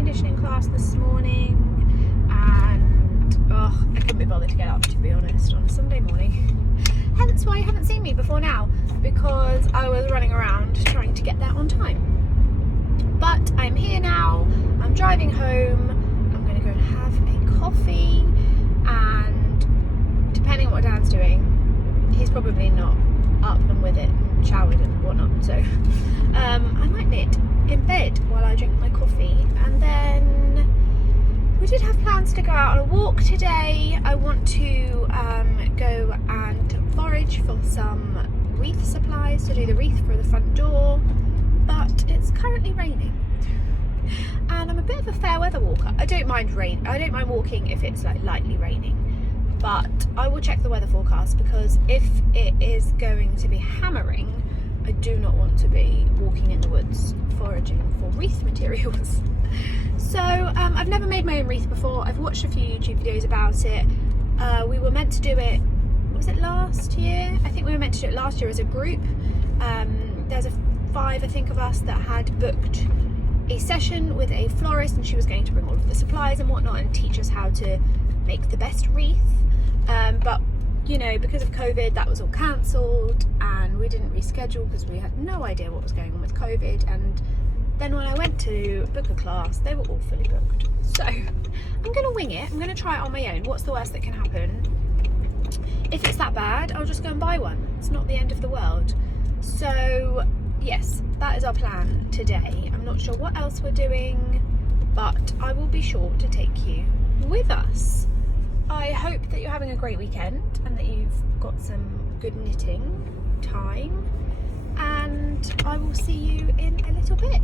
conditioning class this morning, and I couldn't be bothered to get up, to be honest, on a Sunday morning. Hence why you haven't seen me before now, because I was running around trying to get there on time. But I'm here now, I'm driving home, I'm going to go and have a coffee, and depending on what Dan's doing, he's probably not up and with it and showered and whatnot, so I might knit in bed while I drink my coffee. And then we did have plans to go out on a walk today. I want to go and forage for some wreath supplies to do the wreath for the front door, but it's currently raining and I'm a bit of a fair weather walker. I don't mind rain, I don't mind walking if it's like lightly raining, but I will check the weather forecast, because if it is going to be hammering, I do not want to be walking in the woods foraging for wreath materials. So I've never made my own wreath before. I've watched a few YouTube videos about it. We were meant to do it, was it last year? I think we were meant to do it last year as a group. There's five, I think, of us that had booked a session with a florist, and she was going to bring all of the supplies and whatnot and teach us how to make the best wreath. But you know, because of COVID, that was all cancelled and we didn't reschedule because we had no idea what was going on with COVID. And then when I went to book a class, they were all fully booked. So I'm gonna wing it. I'm gonna try it on my own. What's the worst that can happen? If it's that bad, I'll just go and buy one. It's not the end of the world. So yes, that is our plan today. I'm not sure what else we're doing, but I will be sure to take you with us. I hope that you're having a great weekend and that you've got some good knitting time, and I will see you in a little bit.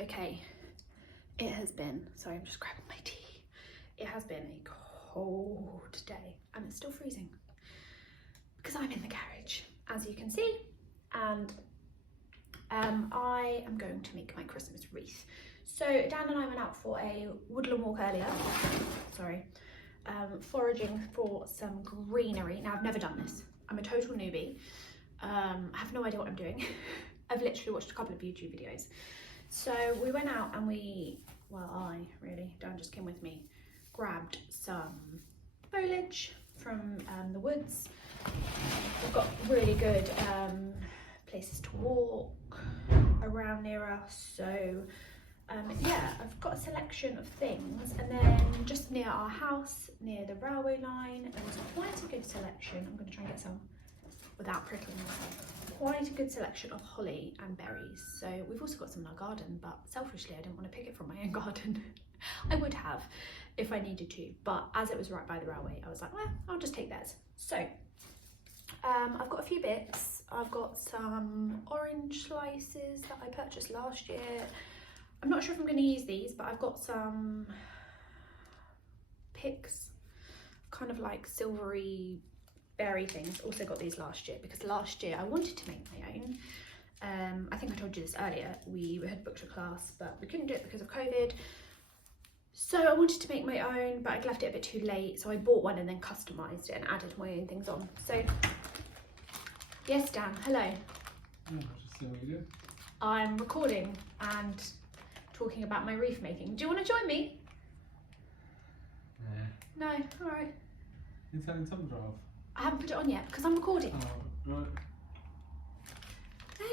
Okay, it has been, sorry, I'm just grabbing my tea. It has been a cold day and it's still freezing because I'm in the garage, as you can see, and I am going to make my Christmas wreath. So Dan and I went out for a woodland walk earlier, foraging for some greenery. Now, I've never done this. I'm a total newbie. I have no idea what I'm doing. I've literally watched a couple of YouTube videos. So we went out and Dan just came with me, grabbed some foliage from the woods. We've got really good places to walk around near us. So yeah, I've got a selection of things, and then just near our house, near the railway line, there's quite a good selection. I'm going to try and get some without prickling myself. Quite a good selection of holly and berries. So we've also got some in our garden, but selfishly I didn't want to pick it from my own garden. I would have if I needed to, but as it was right by the railway, I was like, well, I'll just take theirs. So I've got a few bits. I've got some orange slices that I purchased last year. I'm not sure if I'm going to use these, but I've got some picks, kind of like silvery berry things. Also got these last year because last year I wanted to make my own. I think I told you this earlier. We had booked a class, but we couldn't do it because of COVID. So I wanted to make my own, but I'd left it a bit too late. So I bought one and then customized it and added my own things on. So yes, Dan, hello. Yeah, just see what you do. I'm recording and talking about my wreath making. Do you want to join me? Nah. No, all right. You're turning Tumblr off. I haven't put it on yet because I'm recording. Oh, right.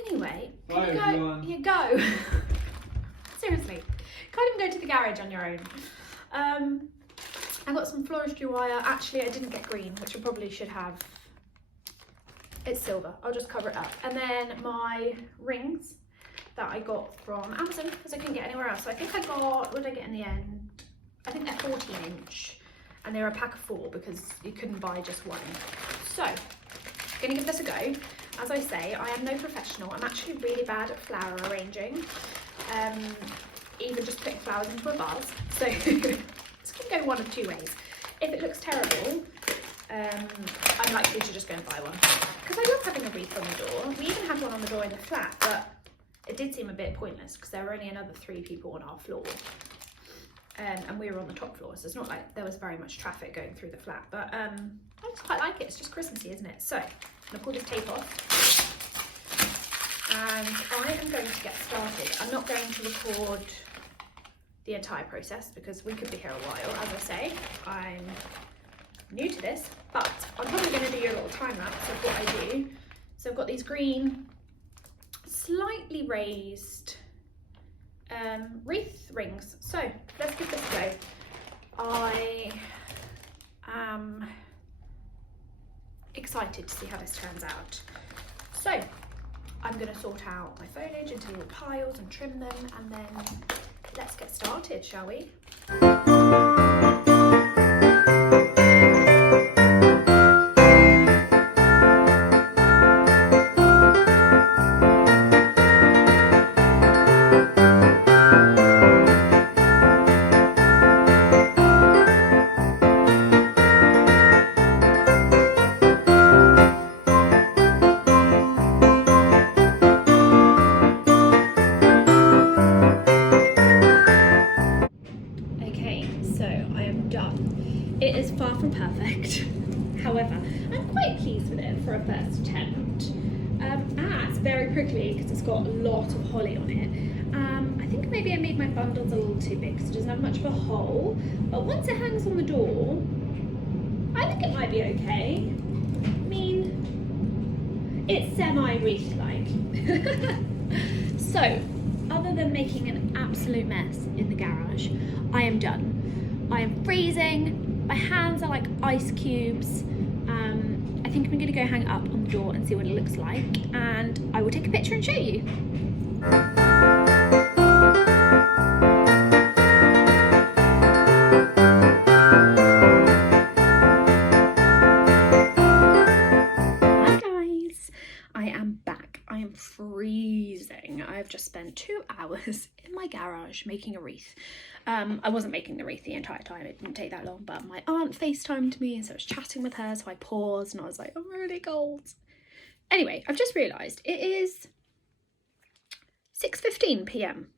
Anyway, Bye, can you go? everyone. You go. Seriously, can't even go to the garage on your own. I got some floristry wire. Actually, I didn't get green, which I probably should have. It's silver. I'll just cover it up. And then my rings that I got from Amazon because I couldn't get anywhere else. So I think I got, what did I get in the end? I think they're 14-inch and they're a pack of 4 because you couldn't buy just one. So, gonna give this a go. As I say, I am no professional. I'm actually really bad at flower arranging. Even just putting flowers into a vase. So it's gonna go one of 2 ways. If it looks terrible, I'm likely to just go and buy one. Because I love having a wreath on the door. We even had one on the door in the flat, but it did seem a bit pointless because there were only another 3 people on our floor. And we were on the top floor, so it's not like there was very much traffic going through the flat. But I just quite like it. It's just Christmassy, isn't it? So I'm gonna pull this tape off. And I am going to get started. I'm not going to record the entire process because we could be here a while. As I say, I'm new to this, but I'm probably going to do a little time lapse of what I do. So I've got these green, slightly raised wreath rings. So let's give this a go. I am excited to see how this turns out. So I'm going to sort out my foliage into little piles and trim them, and then let's get started, shall we? It is far from perfect. However, I'm quite pleased with it for a first attempt. It's very prickly because it's got a lot of holly on it. I think maybe I made my bundles a little too big because it doesn't have much of a hole. But once it hangs on the door, I think it might be okay. I mean, it's semi-wreath-like. So, other than making an absolute mess in the garage, I am done. I am freezing. My hands are like ice cubes. I think I'm gonna go hang it up on the door and see what it looks like, and I will take a picture and show you. Hi guys, I am back. I am freezing. I've just spent 2 hours in my garage making a wreath. I wasn't making the wreath the entire time, it didn't take that long, but my aunt FaceTimed me and so I was chatting with her, so I paused and I was like, I'm really cold. Anyway, I've just realised it is 6:15 p.m.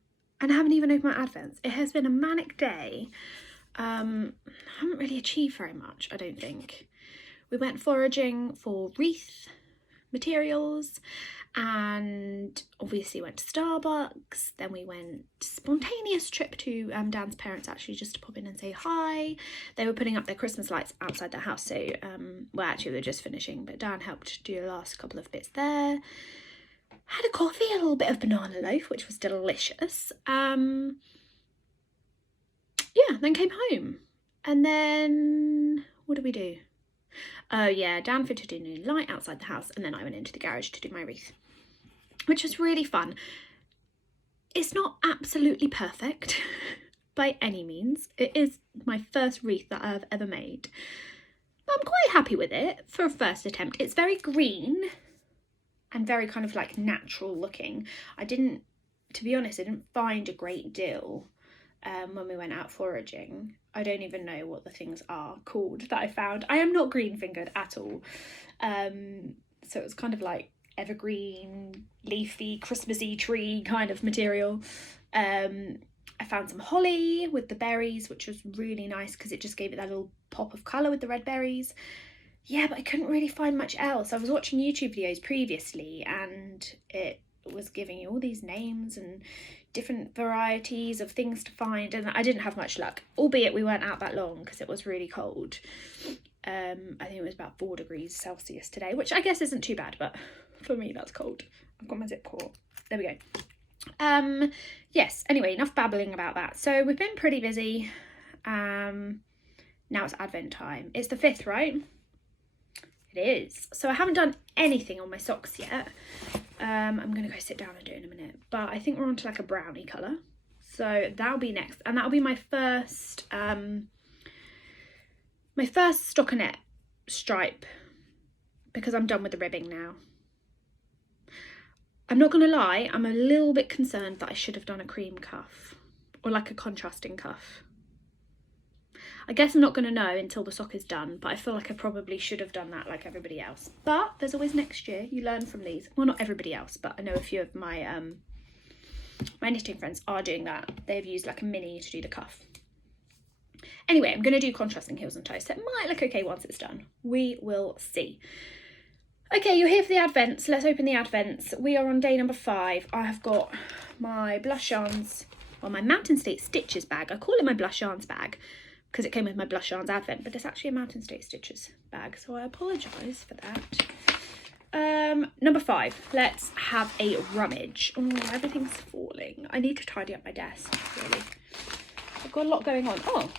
and I haven't even opened my advents. It has been a manic day. I haven't really achieved very much, I don't think. We went foraging for wreath materials and obviously went to Starbucks. Then we went spontaneous trip to Dan's parents actually just to pop in and say hi. They were putting up their Christmas lights outside their house, so well actually they're just finishing, but Dan helped do the last couple of bits there. Had a coffee, a little bit of banana loaf, which was delicious. Yeah, then came home. And then what did we do? Oh yeah, Dan fitted a new light outside the house, and then I went into the garage to do my wreath, which was really fun. It's not absolutely perfect by any means. It is my first wreath that I've ever made, but I'm quite happy with it for a first attempt. It's very green and very kind of like natural looking. To be honest, I didn't find a great deal when we went out foraging. I don't even know what the things are called that I found. I am not green fingered at all. So it was kind of like evergreen, leafy, Christmassy tree kind of material. I found some holly with the berries, which was really nice because it just gave it that little pop of colour with the red berries. Yeah, but I couldn't really find much else. I was watching YouTube videos previously and it was giving you all these names and different varieties of things to find, and I didn't have much luck, albeit we weren't out that long because it was really cold. I think it was about 4 degrees Celsius today, which I guess isn't too bad, but for me that's cold. I've got my zip cord. There we go. Yes, anyway, enough babbling about that. So we've been pretty busy. Now it's Advent time. It's the 5th, right? It is. So I haven't done anything on my socks yet. I'm going to go sit down and do it in a minute. But I think we're on to like a brownie colour. So that'll be next. And that'll be my first stockinette stripe, because I'm done with the ribbing now. I'm not going to lie, I'm a little bit concerned that I should have done a cream cuff or like a contrasting cuff. I guess I'm not going to know until the sock is done, but I feel like I probably should have done that like everybody else. But there's always next year. You learn from these. Well, not everybody else, but I know a few of my my knitting friends are doing that. They've used like a mini to do the cuff. Anyway, I'm going to do contrasting heels and toes. So it might look okay once it's done. We will see. Okay, you're here for the Advents. Let's open the Advents. We are on day number 5. I have got my Blush Yarns, well, my Mountain State Stitches bag. I call it my Blush Yarns bag because it came with my Blush Yarns Advent, but it's actually a Mountain State Stitches bag, so I apologise for that. Number 5, let's have a rummage. Oh, everything's falling. I need to tidy up my desk, really. I've got a lot going on. Oh,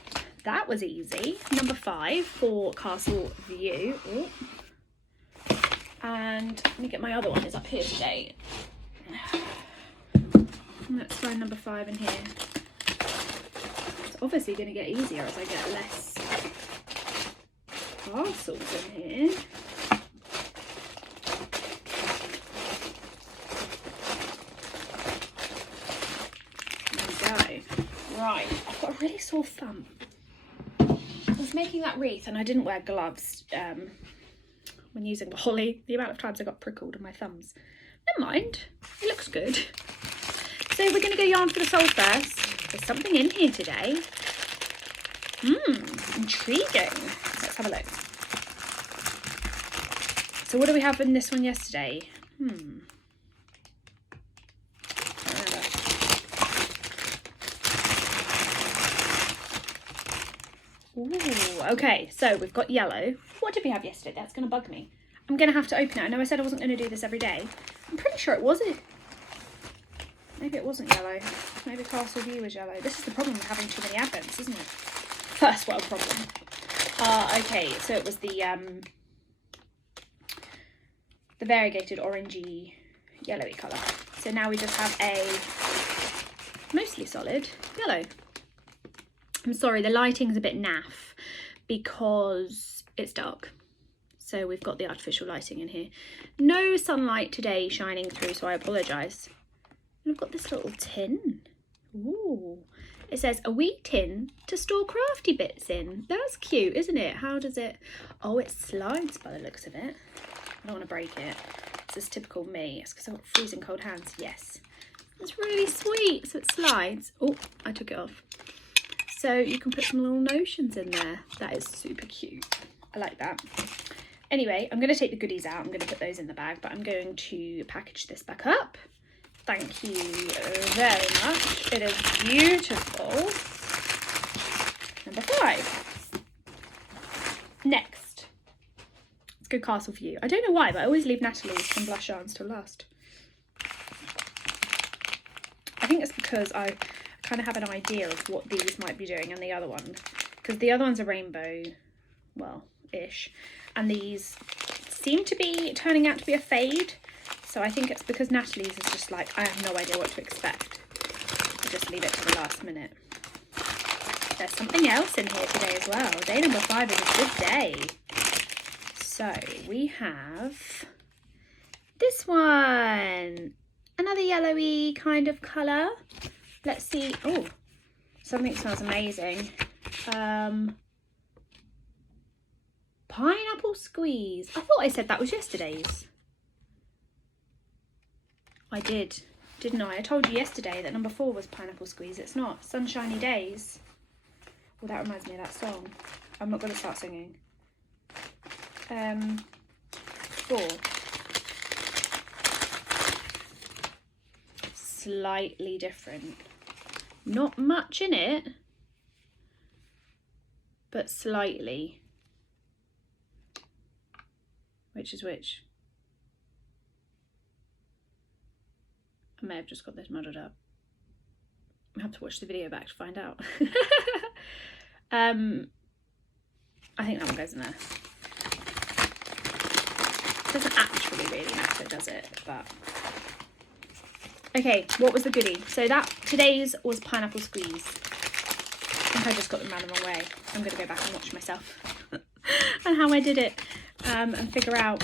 that was easy. Number 5 for Castle View. Oh. And let me get my other one, is up here today. Let's find number 5 in here. It's obviously going to get easier as I get less parcels in here. There we go. Right, I've got a really sore thumb. I was making that wreath and I didn't wear gloves when using the holly. The amount of times I got prickled in my thumbs. Never mind, it looks good. So we're going to go yarn for the soul first. There's something in here today. Intriguing. Let's have a look. So what do we have in this one yesterday? Ooh, okay, so we've got yellow. What did we have yesterday? That's going to bug me. I'm going to have to open it. I know I said I wasn't going to do this every day. I'm pretty sure it wasn't. Maybe it wasn't yellow. Maybe Castle View was yellow. This is the problem with having too many Advents, isn't it? First world problem. Okay, so it was the variegated orangey yellowy colour. So now we just have a mostly solid yellow. I'm sorry, the lighting's a bit naff because it's dark. So we've got the artificial lighting in here. No sunlight today shining through, so I apologise. And I've got this little tin. Ooh. It says, a wee tin to store crafty bits in. That's cute, isn't it? How does it... Oh, it slides by the looks of it. I don't want to break it. This is typical me. It's because I've got freezing cold hands. Yes. It's really sweet. So it slides. Oh, I took it off. So you can put some little notions in there. That is super cute. I like that. Anyway, I'm going to take the goodies out. I'm going to put those in the bag, but I'm going to package this back up. Thank you very much. It is beautiful. Number 5. Next. Let's go Castle View. I don't know why, but I always leave Natalie's from Blush Yarns till last. I think it's because I kind of have an idea of what these might be doing and the other one. Because the other one's a rainbow, well, ish. And these seem to be turning out to be a fade. So I think it's because Natalie's is just like, I have no idea what to expect. I just leave it to the last minute. There's something else in here today as well. Day number 5 is a good day. So we have this one. Another yellowy kind of colour. Let's see. Oh, something smells amazing. Pineapple squeeze. I thought I said that was yesterday's. I did, didn't I? I told you yesterday that number 4 was pineapple squeeze. It's not. Sunshiny Days. Well, that reminds me of that song. I'm not going to start singing. 4. Slightly different. Not much in it, but slightly. Which is which? I may have just got this muddled up. I have to watch the video back to find out. I think that one goes in there. Doesn't actually really matter, does it? But okay, what was the goodie? So today's was pineapple squeeze. I think I just got them around the wrong way. I'm gonna go back and watch myself and how I did it, and figure out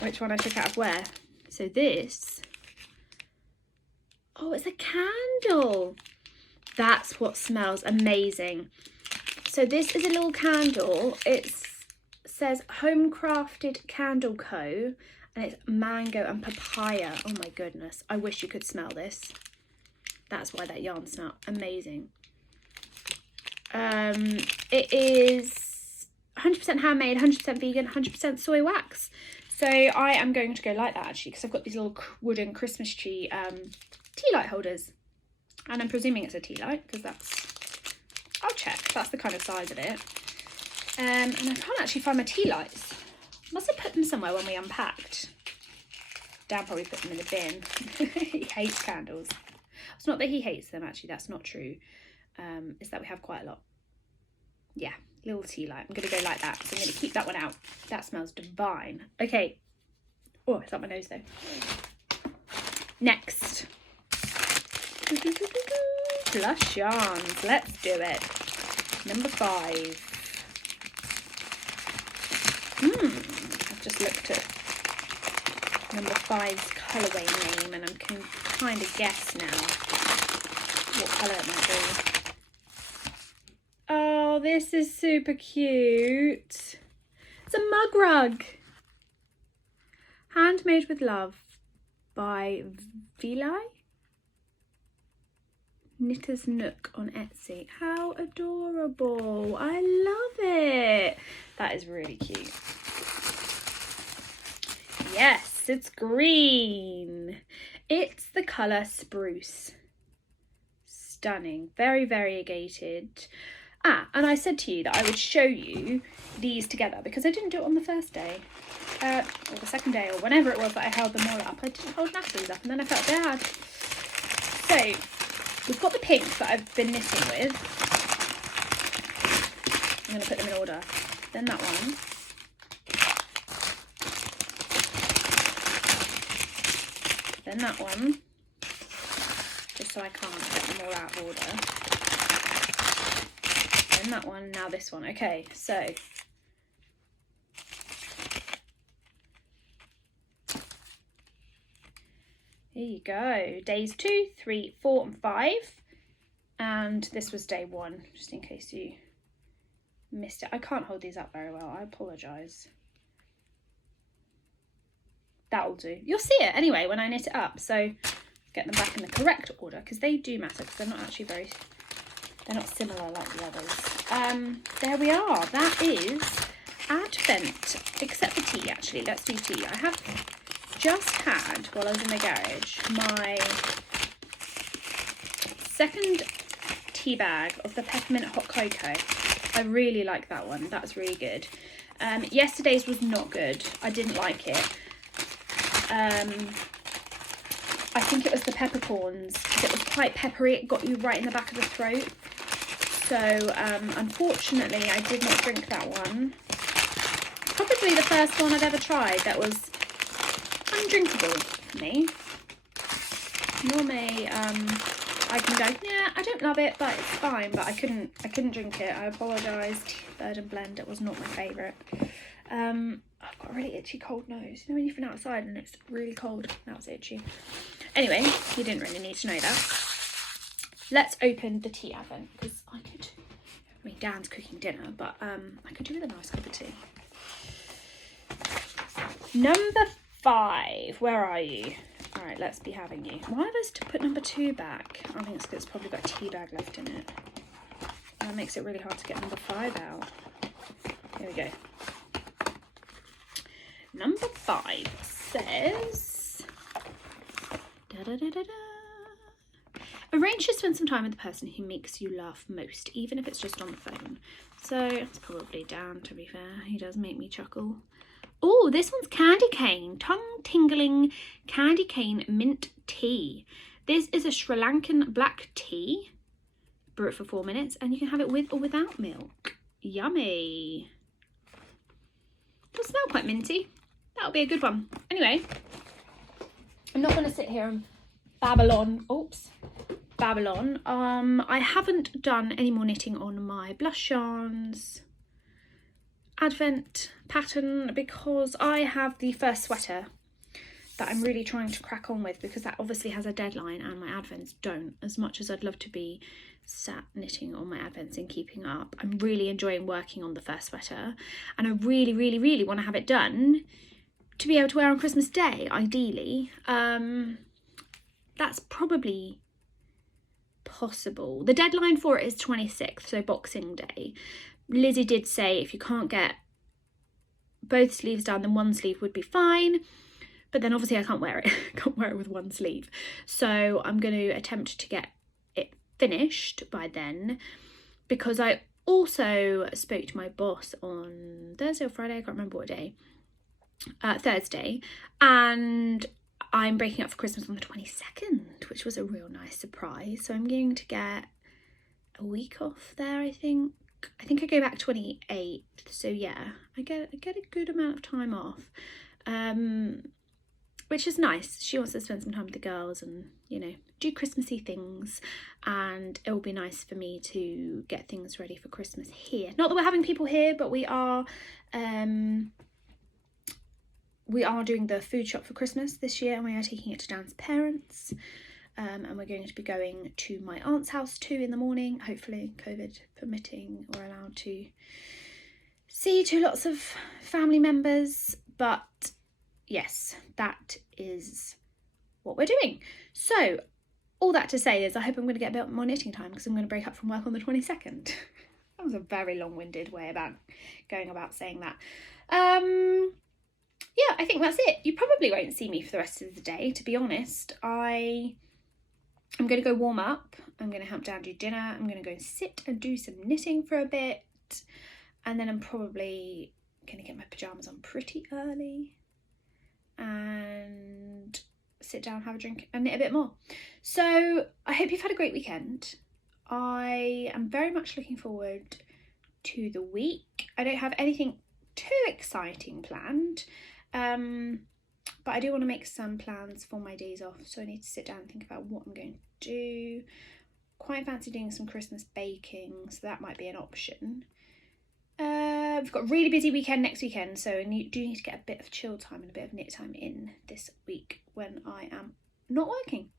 which one I took out of where. So this, oh, it's a candle. That's what smells amazing. So this is a little candle. It says Home Crafted Candle Co. And it's mango and papaya. Oh my goodness. I wish you could smell this. That's why that yarn smelled amazing. It is 100% handmade, 100% vegan, 100% soy wax. So I am going to go like that actually, because I've got these little wooden Christmas tree tea light holders. And I'm presuming it's a tea light because I'll check. That's the kind of size of it. And I can't actually find my tea lights. Must have put them somewhere when we unpacked. Dan probably put them in the bin. He hates candles. It's not that he hates them, actually. That's not true. It's that we have quite a lot. Yeah, little tea light. I'm going to go like that. So I'm going to keep that one out. That smells divine. Okay. Oh, it's up my nose, though. Next. Blush yarns. Let's do it. Number 5. I've just looked at number 5's colourway name and I can kind of guess now what colour it might be. Oh, this is super cute. It's a mug rug. Handmade with Love by Knitter's Nook on Etsy. How adorable. I love it. That is really cute. Yes, it's green. It's the colour Spruce. Stunning. Very variegated. And I said to you that I would show you these together because I didn't do it on the first day. Or the second day, or whenever it was that I held them all up. I didn't hold Natalie's up and then I felt bad. So, we've got the pink that I've been knitting with. I'm going to put them in order. Then that one. Then that one. Just so I can't get them all out of order. Then that one, now this one. Okay, so. Here you go. Days 2, 3, 4 and 5. And this was day 1, just in case you missed it. I can't hold these up very well. I apologise. That'll do. You'll see it anyway when I knit it up. So get them back in the correct order because they do matter because they're not actually they're not similar like the others. There we are. That is Advent, except the tea actually. Let's do tea. I have just had, while I was in the garage, my second tea bag of the peppermint hot cocoa. I really like that one. That's really good. Yesterday's was not good. I didn't like it. I think it was the peppercorns because it was quite peppery. It got you right in the back of the throat. So unfortunately I did not drink that one. Probably the first one I've ever tried that was undrinkable for me. Normally I can go, yeah, I don't love it, but it's fine, but I couldn't drink it. I apologise. Bird and Blend, it was not my favourite. I've got a really itchy cold nose. You know when you've been outside and it's really cold? Now it's itchy. Anyway, you didn't really need to know that. Let's open the tea oven because I mean Dan's cooking dinner, but I could do with a nice cup of tea. Number 5, where are you? All right, let's be having you. Why have I to put number 2 back? I think it's because it's probably got a tea bag left in it. And that makes it really hard to get number 5 out. Here we go. Number 5 says, arrange to spend some time with the person who makes you laugh most, even if it's just on the phone. So it's probably Dan, to be fair. He does make me chuckle Oh, this one's candy cane, tongue-tingling candy cane mint tea. This is a Sri Lankan black tea. Brew it for 4 minutes and you can have it with or without milk. Yummy. Does smell quite minty. That'll be a good one. Anyway, I'm not going to sit here and babble on. I haven't done any more knitting on my blush-ons advent pattern because I have the first sweater that I'm really trying to crack on with, because that obviously has a deadline and my advents don't. As much as I'd love to be sat knitting on my advents and keeping up, I'm really enjoying working on the first sweater, and I really want to have it done to be able to wear on Christmas Day, ideally. That's probably possible. The deadline for it is 26th, so Boxing Day. Lizzie did say if you can't get both sleeves done, then one sleeve would be fine. But then obviously I can't wear it. Can't wear it with one sleeve. So I'm going to attempt to get it finished by then, because I also spoke to my boss on Thursday or Friday, I can't remember what day. Thursday, and I'm breaking up for Christmas on the 22nd, which was a real nice surprise. So I'm going to get a week off there, I think. I go back 28th, so yeah, I get a good amount of time off, which is nice. She wants to spend some time with the girls and, you know, do Christmassy things, and it will be nice for me to get things ready for Christmas here. Not that we're having people here, but we are doing the food shop for Christmas this year, and we are taking it to Dan's parents. And we're going to be going to my aunt's house too in the morning. Hopefully, COVID permitting, we're allowed to see to lots of family members. But yes, that is what we're doing. So all that to say is I hope I'm going to get a bit more knitting time, because I'm going to break up from work on the 22nd. That was a very long-winded way about going about saying that. Yeah, I think that's it. You probably won't see me for the rest of the day, to be honest. I'm going to go warm up, I'm going to help Dan do dinner, I'm going to go and sit and do some knitting for a bit, and then I'm probably going to get my pyjamas on pretty early and sit down, have a drink and knit a bit more. So I hope you've had a great weekend. I am very much looking forward to the week. I don't have anything too exciting planned, but I do want to make some plans for my days off, so I need to sit down and think about what I'm going to do. Quite fancy doing some Christmas baking, so that might be an option. We've got a really busy weekend next weekend, so I do need to get a bit of chill time and a bit of knit time in this week when I am not working.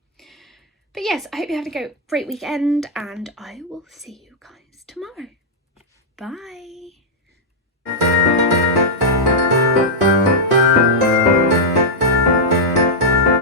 But yes, I hope you have a great weekend, and I will see you guys tomorrow. Bye.